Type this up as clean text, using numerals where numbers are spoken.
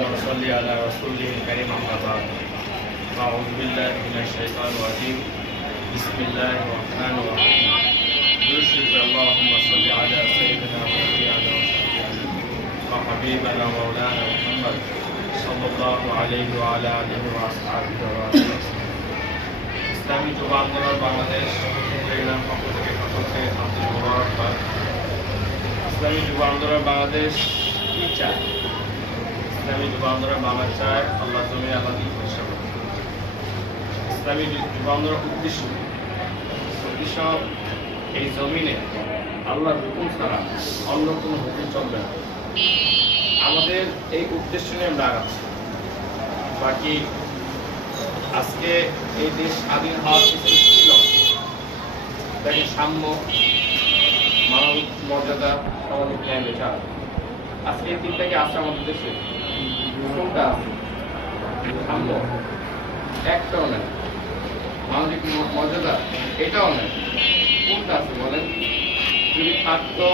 ونصلي على رسوله الكريم أما بعد أعوذ بالله من الشيطان الرجيم بسم الله الرحمن الرحيم يرشد اللهم صل على سيدنا ونبينا وحبيبنا مولانا محمد صلى الله عليه وعلى آله وأصحابه وسلم ইসলামী যুব আন্দোলন বাংলাদেশ প্রেরণার পক্ষ থেকে সকলকে আন্তরিক মোবারকবাদ। ইসলামী যুব আন্দোলন বাংলাদেশ কি চায়? ইসলামী যুব আন্দোলন বাংলাদেশ চায় আল্লাহ জমিনে আল্লাহ দিন প্রতিষ্ঠা করতে। ইসলামী যুব আন্দোলন উদ্দেশ্য এই জমিনে আল্লাহর হুকুম ছাড়া অন্য কোনো হুকুম চলবে না। আমাদের এই উদ্দেশ্য নিয়ে আমরা আগাচ্ছি। বাকি আজকে এই দেশ স্বাধীন হওয়ার পিছনে কি লক্ষ্য? দেখেন, সাম্য, মানবিক মর্যাদা, সামাজিক ন্যায় বিচার, আজকে এই তিনটাকে আছে আমাদের দেশে। কোনটা আছে? সাম্য একটাও নেই, মানবিক মর্যাদা এটাও নেই। কোনটা আছে বলেন? যদি থাকতো